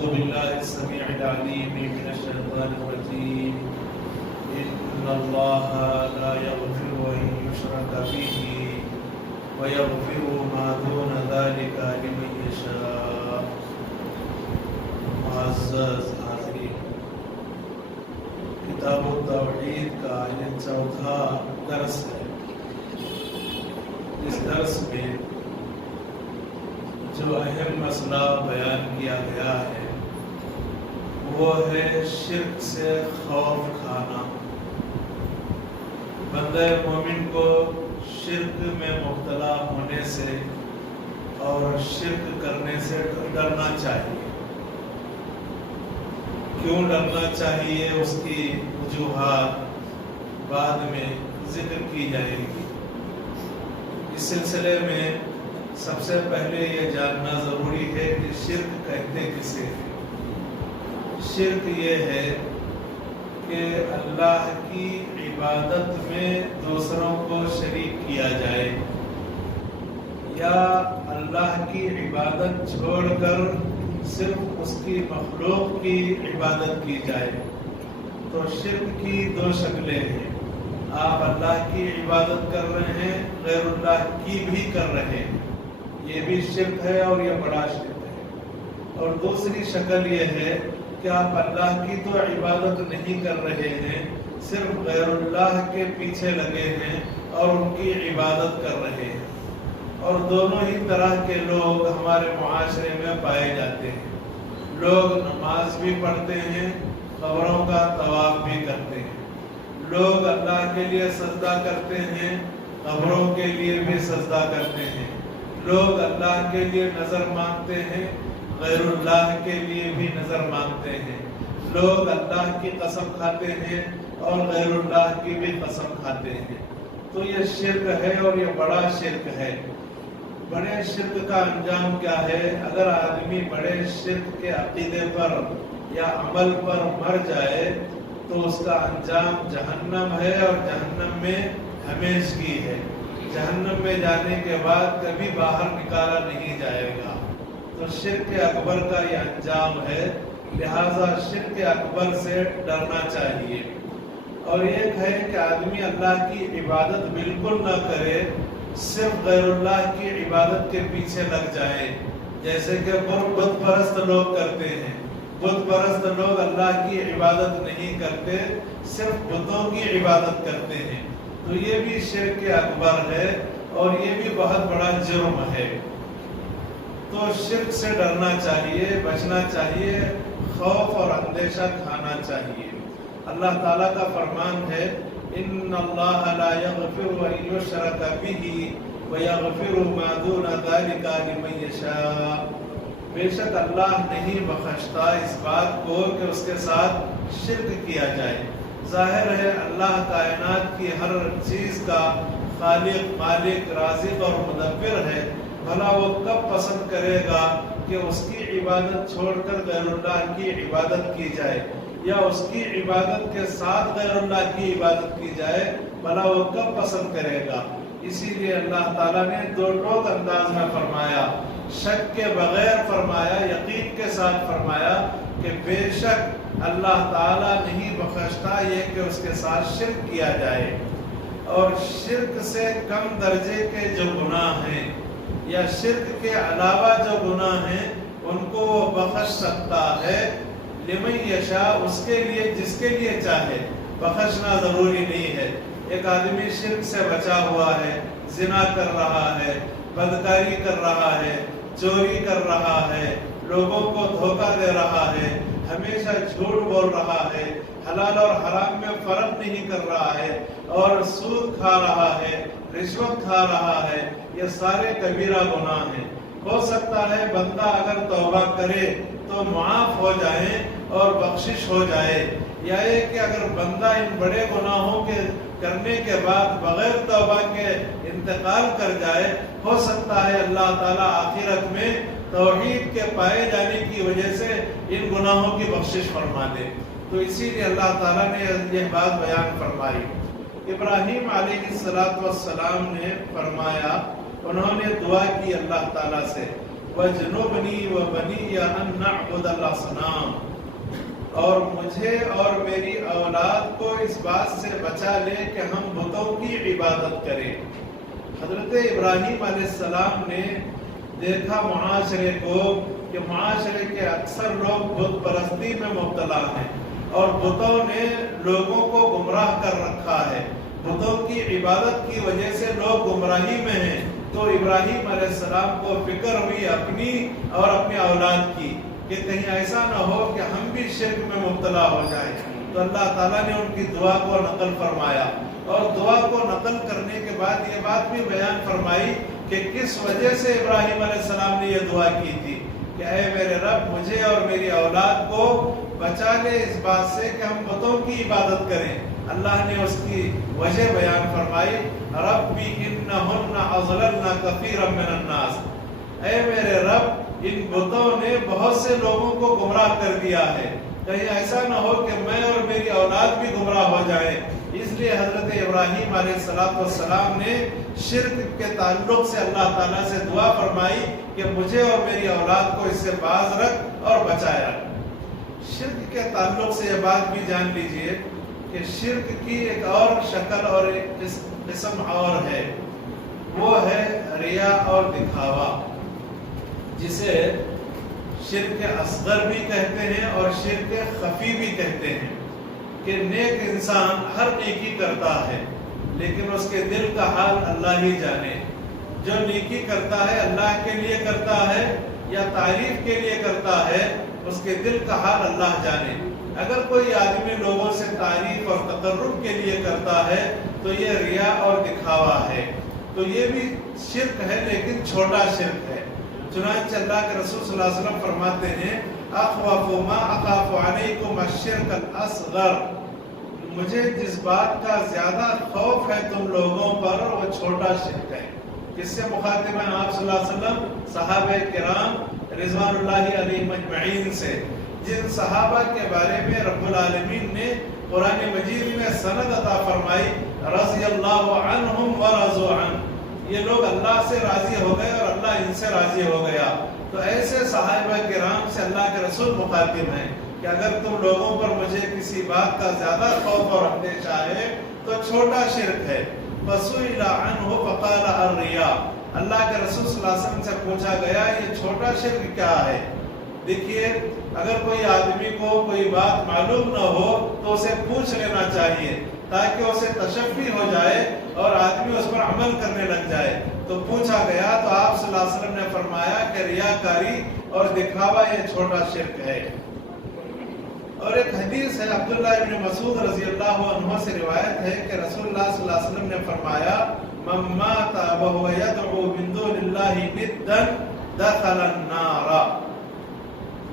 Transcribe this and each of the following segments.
أعوذ بالله السميع العليم من الشيطان الرجيم إن الله لا يغفر أن يشرك به ويغفر ما دون ذلك لمن يشاء. معزز حاضرین، کتاب التوحید کا یہ چوتھا درس ہے. اس درس میں جو اہم مسئلہ بیان کیا گیا ہے وہ ہے شرک سے خوف کھانا. بندہ مومن کو شرک میں مبتلا ہونے سے اور شرک کرنے سے ڈرنا چاہیے. کیوں ڈرنا چاہیے اس کی وجوہات بعد میں ذکر کی جائے گی. اس سلسلے میں سب سے پہلے یہ جاننا ضروری ہے کہ شرک کہتے کسے ہیں. شرک یہ ہے کہ اللہ کی عبادت میں دوسروں کو شریک کیا جائے یا اللہ کی عبادت چھوڑ کر صرف اس کی مخلوق کی عبادت کی جائے. تو شرک کی دو شکلیں ہیں. آپ اللہ کی عبادت کر رہے ہیں، غیر اللہ کی بھی کر رہے ہیں، یہ بھی شرک ہے اور یہ بڑا شرک ہے. اور دوسری شکل یہ ہے کہ آپ اللہ کی تو عبادت نہیں کر رہے ہیں، صرف غیر اللہ کے پیچھے لگے ہیں اور ان کی عبادت کر رہے ہیں. اور دونوں ہی طرح کے لوگ ہمارے معاشرے میں پائے جاتے ہیں. لوگ نماز بھی پڑھتے ہیں، قبروں کا طواف بھی کرتے ہیں. لوگ اللہ کے لیے سجدہ کرتے ہیں، قبروں کے لیے بھی سجدہ کرتے ہیں. لوگ اللہ کے لیے نظر مانگتے ہیں، غیر اللہ کے لیے بھی نظر مانگتے ہیں. لوگ اللہ کی قسم کھاتے ہیں اور غیر اللہ کی بھی قسم کھاتے ہیں. تو یہ شرک ہے اور یہ بڑا شرک ہے. بڑے شرک کا انجام کیا ہے؟ اگر آدمی بڑے شرک کے عقیدے پر یا عمل پر مر جائے تو اس کا انجام جہنم ہے اور جہنم میں ہمیشگی ہے. جہنم میں جانے کے بعد کبھی باہر نکالا نہیں جائے گا. تو شرک اکبر کا یہ انجام ہے. لہذا شرک اکبر سے ڈرنا چاہیے. اور ایک ہے کہ آدمی اللہ کی عبادت بالکل نہ کرے، صرف غیر اللہ کی عبادت کے پیچھے لگ جائے، جیسے کہ بت پرست لوگ کرتے ہیں. بت پرست لوگ اللہ کی عبادت نہیں کرتے، صرف بتوں کی عبادت کرتے ہیں. تو یہ بھی شرک اکبر ہے اور یہ بھی بہت بڑا جرم ہے. تو شرک سے ڈرنا چاہیے، بچنا چاہیے، خوف اور اندیشہ کھانا چاہیے. اللہ تعالیٰ کا فرمان ہے ان اللہ لا یغفر ان یشرک بہ ویغفر ما دون ذلک لمن یشاء. بے شک اللہ نہیں بخشتا اس بات کو کہ اس کے ساتھ شرک کیا جائے. ظاہر ہے اللہ کائنات کی ہر چیز کا خالق، مالک، رازق اور مدبر ہے. بھلا وہ کب پسند کرے گا کہ اس کی عبادت چھوڑ کر غیر اللہ کی عبادت کی جائے یا اس کی عبادت کے ساتھ غیر اللہ کی عبادت کی جائے؟ بھلا وہ کب پسند کرے گا؟ اسی لیے اللہ تعالیٰ نے دو ٹوک انداز میں فرمایا، شک کے بغیر فرمایا، یقین کے ساتھ فرمایا کہ بے شک اللہ تعالیٰ نہیں بخشتا یہ کہ اس کے ساتھ شرک کیا جائے. اور شرک سے کم درجے کے جو گناہ ہیں یا شرک کے علاوہ جو گناہ ہیں ان کو وہ بخش سکتا ہے. لمن یشاء، اس کے لیے جس کے لیے چاہے. بخشنا ضروری نہیں ہے. ایک آدمی شرک سے بچا ہوا ہے، زنا کر رہا ہے، بدکاری کر رہا ہے، چوری کر رہا ہے، لوگوں کو دھوکہ دے رہا ہے، ہمیشہ جھوٹ بول رہا ہے، حلال اور حرام میں فرق نہیں کر رہا ہے اور سود کھا رہا ہے، رشوت کھا رہا ہے. یہ سارے کبیرہ گناہ ہیں. ہو سکتا ہے بندہ اگر توبہ کرے تو معاف ہو جائیں اور بخشش ہو جائے، یا یہ کہ اگر بندہ ان بڑے گناہوں کے کرنے کے بعد بغیر توبہ کے انتقال کر جائے، ہو سکتا ہے اللہ تعالیٰ آخرت میں توحید کے پائے جانے کی وجہ سے ان گناہوں کی بخشش فرما دے. تو اسی لیے اللہ تعالیٰ نے یہ بات بیان فرمائی. ابراہیم علیہ السلام نے فرمایا، انہوں نے دعا کی اللہ تعالیٰ سے، وَجْنُبْنِي وَبَنِيَّ أَن نَعْبُدَ الْأَصْنَامَ، اور مجھے اور میری اولاد کو اس بات سے بچا لے کہ ہم بتوں کی عبادت کریں۔ حضرت ابراہیم علیہ السلام نے دیکھا معاشرے کو کہ معاشرے کے اکثر لوگ بت پرستی میں مبتلا ہیں اور بتوں نے لوگوں کو گمراہ کر رکھا ہے، بتوں کی عبادت کی وجہ سے لوگ گمراہی میں ہیں۔ تو ابراہیم علیہ السلام کو فکر ہوئی اپنی اور اپنی اولاد کی کہ کہیں ایسا نہ ہو کہ ہم بھی شرک میں مبتلا ہو جائیں۔ تو اللہ تعالیٰ نے ان کی دعا کو نقل فرمایا، اور دعا کو نقل کرنے کے بعد یہ بات بھی بیان فرمائی کہ کس وجہ سے ابراہیم علیہ السلام نے یہ دعا کی تھی کہ اے میرے رب مجھے اور میری اولاد کو بچا لے اس بات سے کہ ہم بتوں کی عبادت کریں۔ اللہ نے اس کی وجہ بیان فرمائی، ربی انہن اضللن کثیرا من الناس، اے میرے رب ان بتوں نے بہت سے لوگوں کو گمراہ کر دیا ہے، کہیں ایسا نہ ہو کہ میں اور میری اولاد بھی گمراہ ہو جائیں۔ اس لیے حضرت ابراہیم علیہ السلام نے شرک کے تعلق سے اللہ تعالیٰ سے دعا فرمائی کہ مجھے اور میری اولاد کو اس سے باز رکھ اور بچائے رکھ۔ شرک کے تعلق سے یہ بات بھی جان لیجئے کہ شرک کی ایک اور شکل اور ایک قسم اور ہے، وہ ہے ریا اور دکھاوا، جسے شرک اصغر بھی کہتے ہیں اور شرک خفی بھی کہتے ہیں، کہ نیک انسان ہر نیکی کرتا ہے لیکن اس کے دل کا حال اللہ ہی جانے۔ جو نیکی کرتا ہے اللہ کے لیے کرتا ہے یا تعریف کے لیے کرتا ہے، اس کے دل کا حال اللہ جانے۔ اگر کوئی آدمی لوگوں سے تعریف اور تقرب کے لیے کرتا ہے تو یہ ریا اور دکھاوا ہے، تو یہ بھی شرک ہے لیکن چھوٹا شرک ہے۔ چنانچہ اللہ کے رسول صلی اللہ علیہ وسلم فرماتے ہیں اخوف ما اخاف علیکم الشرک الاصغر، مجھے جس بات کا زیادہ خوف ہے تم لوگوں پر وہ چھوٹا شرک ہے۔ کس سے مخاطب ہیں آپ صلی اللہ علیہ وسلم؟ صحابہ کرام رضوان اللہ علیہم اجمعین سے، جن صحابہ کے بارے میں رب العالمین نے قرآن مجید میں سند عطا فرمائی، رضی اللہ عنہم ورضوا عنہ، یہ لوگ اللہ سے راضی ہو گئے اور اللہ ان سے راضی ہو گیا۔ تو ایسے صحابہ کرام سے اللہ کے رسول مخاطب ہیں کہ اگر تم لوگوں پر مجھے کسی بات کا زیادہ خوف اور اندیشہ ہے تو چھوٹا شرک ہے۔ فسئل عنہ فقال الریا، اللہ کے رسول صلی اللہ علیہ وسلم سے پوچھا گیا یہ چھوٹا شرک کیا ہے؟ دیکھیے، اگر کوئی آدمی کو کوئی بات معلوم نہ ہو تو اسے پوچھ لینا چاہیے تاکہ اسے تشفی ہو جائے اور آدمی اس پر عمل کرنے لگ جائے۔ تو پوچھا گیا تو آپ صلی اللہ علیہ وسلم نے فرمایا کہ ریاکاری اور دکھاوا یہ چھوٹا شرک ہے۔ اور ایک حدیث ہے عبداللہ ابن مسعود رضی اللہ عنہ سے روایت ہے کہ رسول اللہ صلی اللہ علیہ وسلم نے فرمایا من مات وهو يدعو من دون الله ندا دخل النار،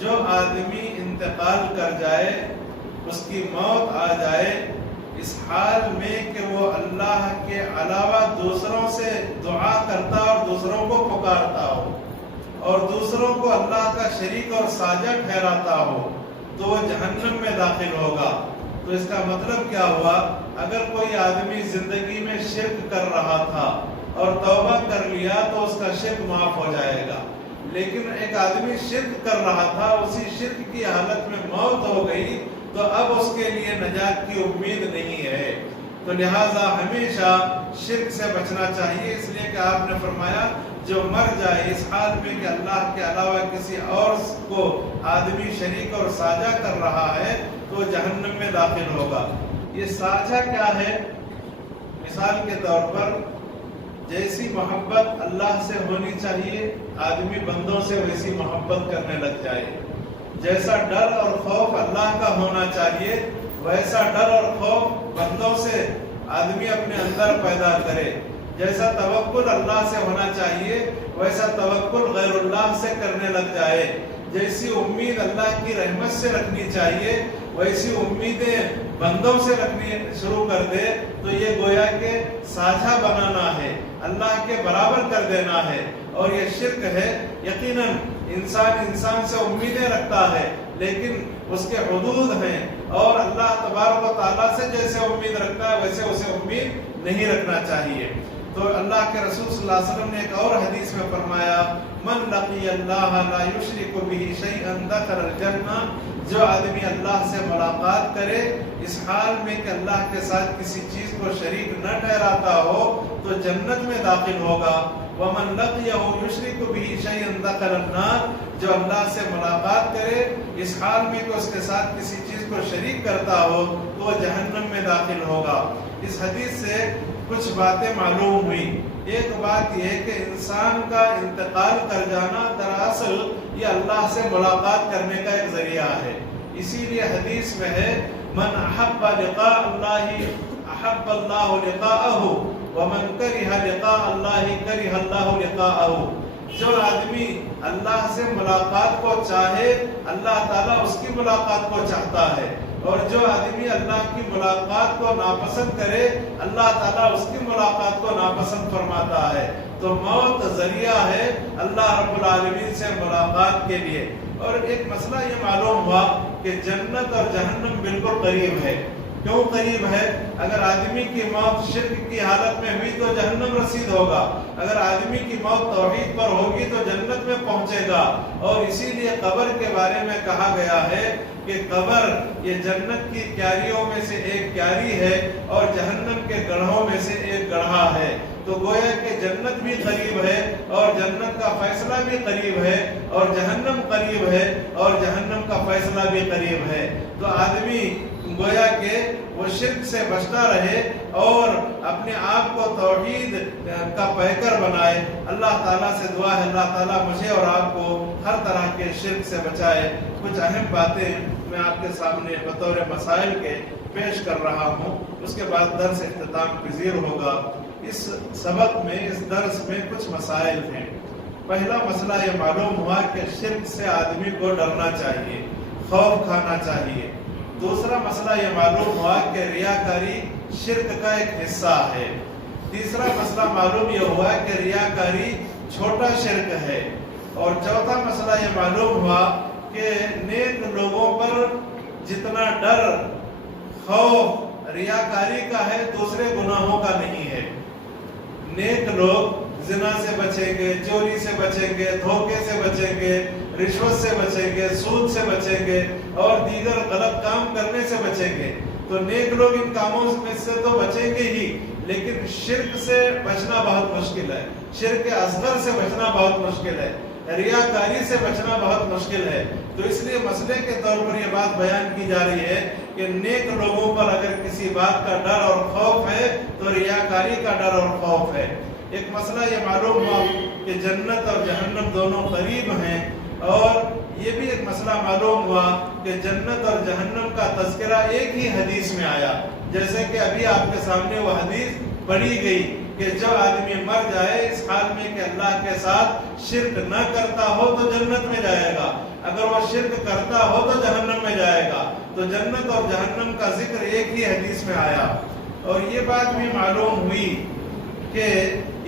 جو آدمی انتقال کر جائے، اس کی موت آ جائے اس حال میں کہ وہ اللہ کے علاوہ دوسروں سے دعا کرتا اور دوسروں کو پکارتا ہو اور دوسروں کو اللہ کا شریک اور ساجہ ٹھہراتا ہو، تو وہ جہنم میں داخل ہوگا۔ تو اس کا مطلب کیا ہوا؟ اگر کوئی آدمی زندگی میں شرک کر رہا تھا اور توبہ کر لیا تو اس کا شرک معاف ہو جائے گا، لیکن ایک آدمی شرک کر رہا تھا، اسی شرک کی حالت میں موت ہو گئی تو اب اس کے لیے نجات کی امید نہیں ہے۔ تو لہٰذا ہمیشہ شرک سے بچنا چاہیے، اس لیے کہ آپ نے فرمایا جو مر جائے اس حال میں کہ اللہ کے علاوہ کسی اور کو آدمی شریک اور ساجھا کر رہا ہے تو جہنم میں داخل ہوگا۔ یہ ساجھا کیا ہے؟ مثال کے طور پر جیسی محبت اللہ سے ہونی چاہیے آدمی بندوں سے ویسی محبت کرنے لگ جائے، جیسا ڈر اور خوف اللہ کا ہونا چاہیے ویسا ڈر اور خوف بندوں سے آدمی اپنے اندر پیدا کرے، جیسا توکل اللہ سے ہونا چاہیے ویسا توکل غیر اللہ سے کرنے لگ جائے، جیسی امید اللہ کی رحمت سے رکھنی چاہیے ویسی امیدیں بندوں سے رکھنی شروع کر دے تو یہ گویا کہ ساجھا بنانا ہے، اللہ کے برابر کر دینا ہے، اور یہ شرک ہے۔ یقیناً انسان سے امیدیں رکھتا ہے لیکن اس کے حدود ہیں، اور اللہ تبارک و تعالیٰ سے جیسے امید رکھتا ہے ویسے اسے امید نہیں رکھنا چاہیے۔ تو اللہ کے رسول صلی اللہ علیہ وسلم نے ایک اور حدیث میں فرمایا من لقی اللہ لا یشرک بہ شیئا دخل الجنہ، جو آدمی اللہ سے ملاقات کرے اس حال میں کہ اللہ کے ساتھ کسی چیز کو شریک نہ ٹھہراتا ہو تو جنت میں داخل ہوگا۔ ومن لقیہ یشرک بہ شیئا دخل النار، جو اللہ سے ملاقات کرے اس حال میں کہ اس کے ساتھ کسی چیز کو شریک کرتا ہو تو وہ جہنم میں داخل ہوگا۔ اس حدیث سے کچھ باتیں معلوم ہوئی۔ ایک بات یہ کہ انسان کا انتقال کر جانا دراصل یہ اللہ سے ملاقات کرنے کا ایک ذریعہ ہے، اسی لیے حدیث میں ہے من احب لقاء اللہ احب اللہ لقاءہ ومن کرہ لقاء اللہ کرہ اللہ لقاءہ، جو آدمی اللہ سے ملاقات کو چاہے اللہ تعالیٰ اس کی ملاقات کو چاہتا ہے، اور جو آدمی اللہ کی ملاقات کو ناپسند کرے اللہ تعالیٰ اس کی ملاقات کو ناپسند فرماتا ہے۔ تو موت ذریعہ ہے اللہ رب العالمین سے ملاقات کے لیے۔ اور ایک مسئلہ یہ معلوم ہوا کہ جنت اور جہنم بالکل قریب ہے۔ کیوں قریب ہے؟ اگر آدمی کی موت شرک کی حالت میں ہوئی تو جہنم رسید ہوگا، اگر آدمی کی موت توحید پر ہوگی تو جنت میں پہنچے گا۔ اور اسی لیے قبر کے بارے میں کہا گیا ہے کہ قبر یہ جنت کی کیاریوں میں سے ایک کیاری ہے اور جہنم کے گڑھوں میں سے ایک گڑھا ہے۔ تو گویا کہ جنت بھی قریب ہے اور جنت کا فیصلہ بھی قریب ہے، اور جہنم قریب ہے اور جہنم کا فیصلہ بھی قریب ہے۔ تو آدمی گویا کہ وہ شرک سے بچتا رہے اور اپنے آپ کو توحید کا پیکر بنائے۔ اللہ تعالیٰ سے دعا ہے اللہ تعالیٰ مجھے اور آپ کو ہر طرح کے شرک سے بچائے۔ کچھ اہم باتیں میں آپ کے سامنے بطور مسائل کے پیش کر رہا ہوں، اس کے بعد درس اختتام پذیر ہوگا۔ اس سبق میں اس درس میں کچھ مسائل ہیں۔ پہلا مسئلہ یہ معلوم ہوا کہ شرک سے آدمی کو ڈرنا چاہیے، خوف کھانا چاہیے۔ دوسرا مسئلہ یہ معلوم ہوا کہ ریاکاری شرک کا ایک حصہ ہے۔ تیسرا مسئلہ معلوم یہ ہوا کہ ریاکاری چھوٹا شرک ہے۔ اور چوتھا مسئلہ یہ معلوم ہوا کہ نیک لوگوں پر جتنا ڈر خوف ریاکاری کا ہے دوسرے گناہوں کا نہیں ہے۔ نیک لوگ زنا سے بچیں گے، چوری سے بچیں گے، دھوکے سے بچیں گے، رشوت سے بچیں گے، سود سے بچیں گے اور دیگر غلط کام کرنے سے بچیں گے۔ تو نیک لوگ ان کاموں میں سے تو بچیں گے ہی، لیکن شرک سے بچنا بہت مشکل ہے، شرک اصغر سے بچنا بہت مشکل ہے، ریاکاری سے بچنا بہت مشکل ہے۔ تو اس لیے مسئلے کے طور پر یہ بات بیان کی جا رہی ہے کہ نیک لوگوں پر اگر کسی بات کا ڈر اور خوف ہے تو ریاکاری کا ڈر اور خوف ہے۔ ایک مسئلہ یہ معلوم ہوا کہ جنت اور جہنم دونوں قریب ہیں، اور یہ بھی ایک مسئلہ معلوم ہوا کہ جنت اور جہنم کا تذکرہ ایک ہی حدیث میں آیا، جیسے کہ ابھی آپ کے سامنے وہ حدیث پڑھی گئی کہ جو آدمی مر جائے اس حال میں کہ اللہ کے ساتھ شرک نہ کرتا ہو تو جنت میں جائے گا، اگر وہ شرک کرتا ہو تو جہنم میں جائے گا۔ تو جنت اور جہنم کا ذکر ایک ہی حدیث میں آیا۔ اور یہ بات بھی معلوم ہوئی کہ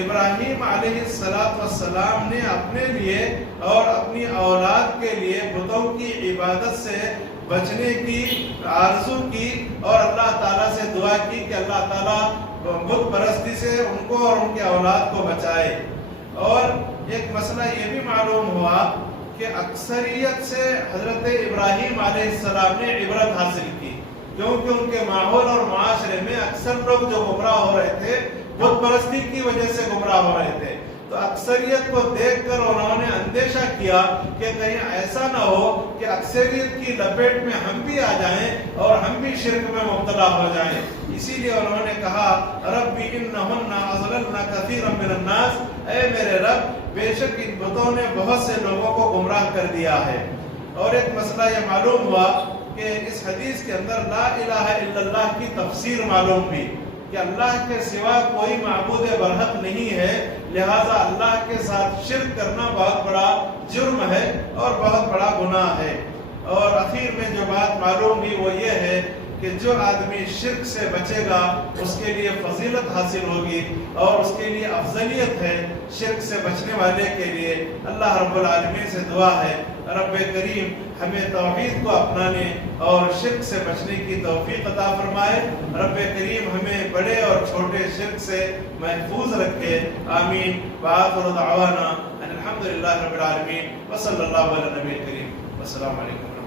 ابراہیم علیہ السلام نے اپنے لیے اور اپنی اولاد کے لیے بتوں کی عبادت سے بچنے کی آرزو کی اور اللہ تعالیٰ سے دعا کی کہ اللہ تعالیٰ بت پرستی سے ان کو اور ان کے اولاد کو بچائے۔ اور ایک مسئلہ یہ بھی معلوم ہوا کہ اکثریت سے حضرت ابراہیم علیہ السلام نے عبرت حاصل کی، کیونکہ ان کے ماحول اور معاشرے میں اکثر لوگ جو گمراہ ہو رہے تھے بت پرستی کی وجہ سے گمراہ ہو رہے تھے۔ تو اکثریت کو دیکھ کر انہوں نے اندیشہ کیا کہ کہیں ایسا نہ ہو کہ اکثریت کی لپیٹ میں ہم بھی آ جائیں اور ہم بھی شرک میں مبتلا ہو جائیں۔ اسی لیے انہوں نے کہا ربی انہن اضللن کثیرا من الناس، اے میرے رب بے شک ان بتوں نے بہت سے لوگوں کو گمراہ کر دیا ہے۔ اور ایک مسئلہ یہ معلوم ہوا کہ اس حدیث کے اندر لا الہ الا اللہ کی تفسیر معلوم ہوئی کہ اللہ کے سوا کوئی معبود برحق نہیں ہے، لہذا اللہ کے ساتھ شرک کرنا بہت بڑا جرم ہے اور بہت بڑا گناہ ہے۔ اور اخیر میں جو بات معلوم ہوئی وہ یہ ہے کہ جو آدمی شرک سے بچے گا اس کے لیے فضیلت حاصل ہوگی اور اس کے لیے افضلیت ہے شرک سے بچنے والے کے لیے۔ اللہ رب العالمین سے دعا ہے رب کریم ہمیں توحید کو اپنانے اور شرک سے بچنے کی توفیق عطا فرمائے۔ رب کریم ہمیں بڑے اور چھوٹے شرک سے محفوظ رکھے، آمین۔ وآخر دعوانا ان الحمد للہ رب العالمین وصلی اللہ علی نبی کریم۔ السلام علیکم۔